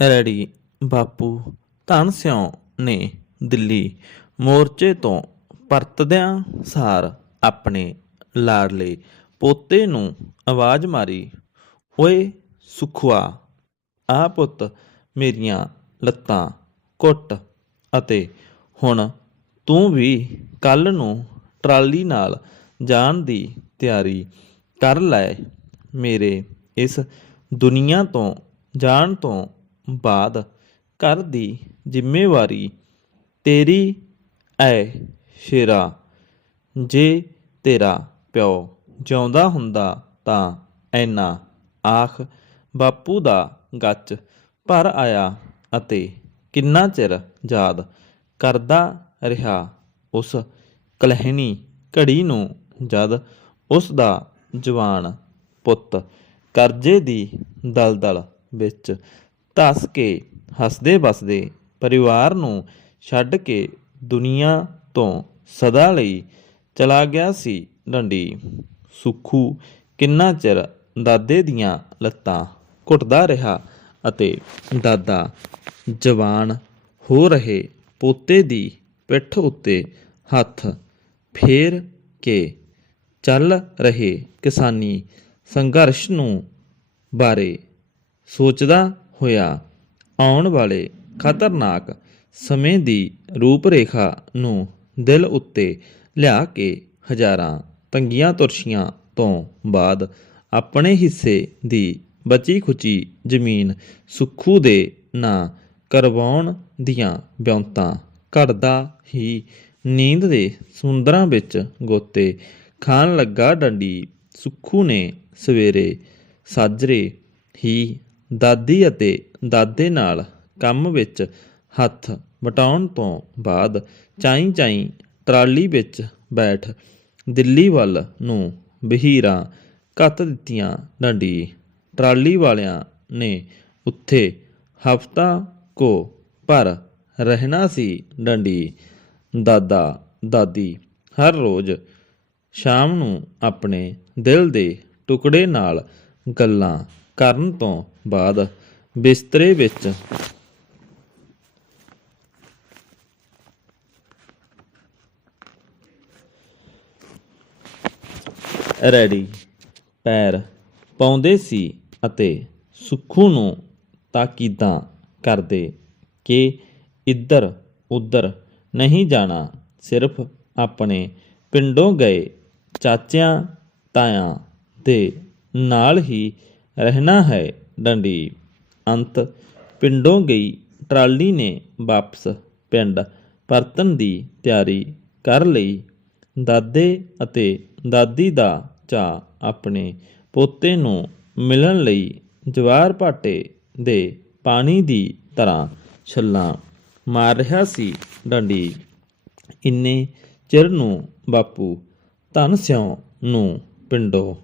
Ready ਬਾਪੂ, ਧਨ ਸਿਉ ਨੇ ਦਿੱਲੀ। ਮੋਰਚੇ ਤੋਂ ਪਰਤਦਿਆਂ ਸਾਰ ਆਪਣੇ ਲਾਡਲੇ ਪੋਤੇ ਨੂੰ ਆਵਾਜ਼ ਮਾਰੀ, ਓਏ ਸੁਖਵਾ ਆ ਪੁੱਤ ਮੇਰੀਆਂ ਲੱਤਾਂ ਕੁੱਟ ਅਤੇ ਹੁਣ ਤੂੰ ਵੀ ਕੱਲ ਨੂੰ ਟਰਾਲੀ ਨਾਲ ਜਾਣ ਦੀ ਤਿਆਰੀ ਕਰ ਲੈ। ਮੇਰੇ ਇਸ ਦੁਨੀਆ ਤੋਂ ਜਾਣ ਤੋਂ ਬਾਅਦ ਘਰ ਦੀ ਜ਼ਿੰਮੇਵਾਰੀ ਤੇਰੀ ਐ ਸ਼ੇਰਾ, ਜੇ ਤੇਰਾ ਪਿਓ ਜਿਉਂਦਾ ਹੁੰਦਾ ਤਾਂ ਐਨਾ ਆਖ ਬਾਪੂ ਦਾ ਗੱਚ ਭਰ ਆਇਆ ਅਤੇ ਕਿੰਨਾ ਚਿਰ ਯਾਦ ਕਰਦਾ ਰਿਹਾ ਉਸ ਕਲਹਿਣੀ ਘੜੀ ਨੂੰ ਜਦ ਉਸ ਦਾ ਜਵਾਨ ਪੁੱਤ ਕਰਜ਼ੇ ਦੀ ਦਲਦਲ ਵਿੱਚ ਧੱਸ ਕੇ, ਹੱਸਦੇ ਬਸਦੇ ਪਰਿਵਾਰ ਨੂੰ ਛੱਡ ਕੇ ਦੁਨੀਆ ਤੋਂ ਸਦਾ ਲਈ ਚਲਾ ਗਿਆ ਸੀ ਡੰਡੀ। ਸੁਖੂ ਕਿੰਨਾ ਚਿਰ ਦਾਦੇ ਦੀਆਂ ਲੱਤਾਂ ਘੁੱਟਦਾ ਰਿਹਾ ਅਤੇ ਦਾਦਾ ਜਵਾਨ ਹੋ ਰਹੇ ਪੋਤੇ ਦੀ ਪਿੱਠ ਉੱਤੇ ਹੱਥ ਫੇਰ ਕੇ ਚੱਲ ਰਹੇ ਕਿਸਾਨੀ ਸੰਘਰਸ਼ ਨੂੰ ਬਾਰੇ ਸੋਚਦਾ ਹੋਇਆ। ਆਉਣ ਵਾਲੇ ਖਤਰਨਾਕ ਸਮੇਂ ਦੀ ਰੂਪਰੇਖਾ ਨੂੰ ਦਿਲ ਉੱਤੇ ਲਿਆ ਕੇ ਹਜ਼ਾਰਾਂ ਤੰਗੀਆਂ ਤੁਰਸ਼ੀਆਂ ਤੋਂ ਬਾਅਦ ਆਪਣੇ ਹਿੱਸੇ ਦੀ ਬਚੀ ਖੁਚੀ ਜ਼ਮੀਨ ਸੁੱਖੂ ਦੇ ਨਾਂ ਕਰਵਾਉਣ ਦੀਆਂ ਬਿਉਂਤਾਂ ਘੜਦਾ ਹੀ ਨੀਂਦ ਦੇ ਸੁੰਦਰਾਂ ਵਿੱਚ ਗੋਤੇ ਖਾਣ ਲੱਗਾ ਡੰਡੀ ਸੁੱਖੂ ਨੇ ਸਵੇਰੇ ਸਾਜਰੇ ਹੀ ਦਾਦੀ ਅਤੇ ਦਾਦੇ ਨਾਲ ਕੰਮ ਵਿੱਚ ਹੱਥ ਵਟਾਉਣ ਤੋਂ ਬਾਅਦ ਚਾਈ ਚਾਈ ਟਰਾਲੀ ਵਿੱਚ ਬੈਠ ਦਿੱਲੀ ਵੱਲ ਨੂੰ ਬਹੀਰਾਂ ਕੱਤ ਦਿੱਤੀਆਂ ਡੰਡੀ। ਟਰਾਲੀ ਵਾਲਿਆਂ ਨੇ ਉੱਥੇ ਹਫਤਾ ਕੋ ਪਰ ਰਹਿਣਾ ਸੀ ਡੰਡੀ। ਦਾਦਾ, ਦਾਦੀ ਹਰ ਰੋਜ਼ ਸ਼ਾਮ ਨੂੰ ਆਪਣੇ ਦਿਲ ਦੇ ਟੁਕੜੇ ਨਾਲ ਗੱਲਾਂ ਕਰਨ ਤੋਂ ਬਾਅਦ ਬਿਸਤਰੇ ਵਿੱਚ। ਰੈਡੀ। ਪੈਰ ਪਾਉਂਦੇ ਸੀ ਅਤੇ ਸੁੱਖੂ ਨੂੰ ਤਾਕੀਦਾਂ ਕਰਦੇ ਕਿ ਇੱਧਰ ਉੱਧਰ ਨਹੀਂ ਜਾਣਾ, ਸਿਰਫ ਆਪਣੇ ਪਿੰਡੋਂ ਗਏ ਚਾਚਿਆਂ ਤਾਇਆਂ ਦੇ ਨਾਲ ਹੀ ਰਹਿਣਾ ਹੈ। ਡੰਡੀ ਅੰਤ ਪਿੰਡੋਂ ਗਈ ਟਰਾਲੀ ਨੇ ਵਾਪਸ ਪਿੰਡ ਪਰਤਣ ਦੀ ਤਿਆਰੀ ਕਰ ਲਈ। ਦਾਦੇ ਅਤੇ ਦਾਦੀ ਦਾ ਚਾਅ ਆਪਣੇ ਪੋਤੇ ਨੂੰ ਮਿਲਣ ਲਈ ਜਵਾਰ ਭਾਟੇ ਦੇ ਪਾਣੀ ਦੀ ਤਰ੍ਹਾਂ ਛੱਲਾਂ ਮਾਰ ਰਿਹਾ ਸੀ। ਡੰਡੀ ਇੰਨੇ ਚਿਰ ਨੂੰ ਬਾਪੂ ਧਨ ਸਿਉ ਨੂੰ ਪਿੰਡੋਂ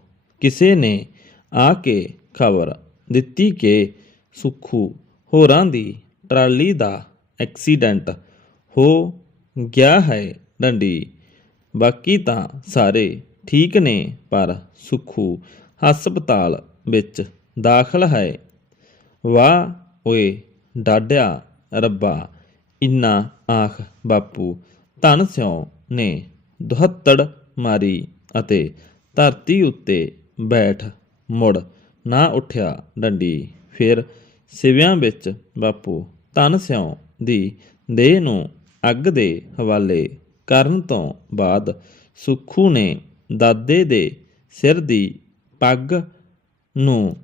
ਕਿਸੇ ਨੇ ਆ ਕੇ ਖਬਰ ਦਿੱਤੀ ਕਿ ਸੁੱਖੂ ਹੋਰਾਂ ਦੀ ਟਰਾਲੀ ਦਾ ਐਕਸੀਡੈਂਟ ਹੋ ਗਿਆ ਹੈ ਡੰਡੀ। ਬਾਕੀ ਤਾਂ ਸਾਰੇ ਠੀਕ ਨੇ, ਪਰ ਸੁੱਖੂ ਹਸਪਤਾਲ ਵਿੱਚ ਦਾਖਲ ਹੈ। ਵਾਹ ਓਏ ਡਾਡਿਆ ਰੱਬਾ, ਇੰਨਾ ਆਖ ਬਾਪੂ ਧਨ ਸਿਉ ਨੇ ਦੁਹੱਤੜ ਮਾਰੀ ਅਤੇ ਧਰਤੀ ਉੱਤੇ ਬੈਠ ਮੁੜ ਨਾ ਉੱਠਿਆ ਡੰਡੀ। ਫਿਰ ਸਿਵਿਆਂ ਵਿੱਚ, ਬਾਪੂ, ਧਨ ਸਿਉ ਦੀ ਦੇਹ ਨੂੰ ਅੱਗ ਦੇ ਹਵਾਲੇ ਕਰਨ ਤੋਂ ਬਾਅਦ ਸੁੱਖੂ ਨੇ ਦਾਦੇ ਦੇ ਸਿਰ ਦੀ ਪੱਗ ਨੂੰ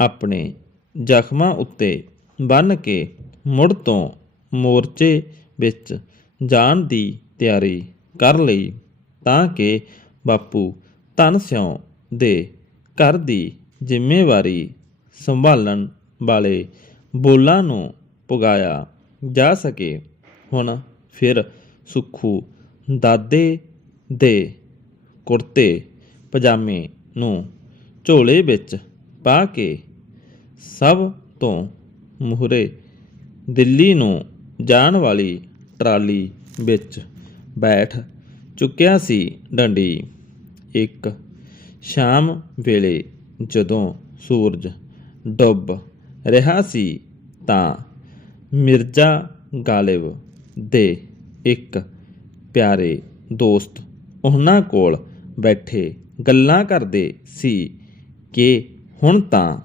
ਆਪਣੇ ਜ਼ਖਮਾਂ ਉੱਤੇ ਬੰਨ੍ਹ ਕੇ ਮੁੜ ਤੋਂ ਮੋਰਚੇ ਵਿੱਚ ਜਾਣ ਦੀ ਤਿਆਰੀ ਕਰ ਲਈ ਤਾਂ ਕਿ ਬਾਪੂ ਧਨ ਸਿਉ ਦੇ ਘਰ ਦੀ ਜ਼ਿੰਮੇਵਾਰੀ ਸੰਭਾਲਣ ਵਾਲੇ ਬੋਲਾਂ ਨੂੰ ਪੁਗਾਇਆ ਜਾ ਸਕੇ। ਹੁਣ ਫਿਰ ਸੁੱਖੂ ਦਾਦੇ ਦੇ ਕੁੜਤੇ, ਪਜਾਮੇ ਨੂੰ ਝੋਲੇ ਵਿੱਚ ਪਾ ਕੇ ਸਭ ਤੋਂ ਮੂਹਰੇ ਦਿੱਲੀ ਨੂੰ ਜਾਣ ਵਾਲੀ ਟਰਾਲੀ ਵਿੱਚ ਬੈਠ ਚੁੱਕਿਆ ਸੀ ਡੰਡੀ। ਇੱਕ ਸ਼ਾਮ ਵੇਲੇ ਜਦੋਂ ਸੂਰਜ ਡੁੱਬ ਰਿਹਾ ਸੀ ਤਾਂ ਮਿਰਜ਼ਾ ਗਾਲਿਬ ਦੇ ਇੱਕ ਪਿਆਰੇ ਦੋਸਤ ਉਹਨਾਂ ਕੋਲ ਬੈਠੇ ਗੱਲਾਂ ਕਰਦੇ ਸੀ ਕਿ ਹੁਣ ਤਾਂ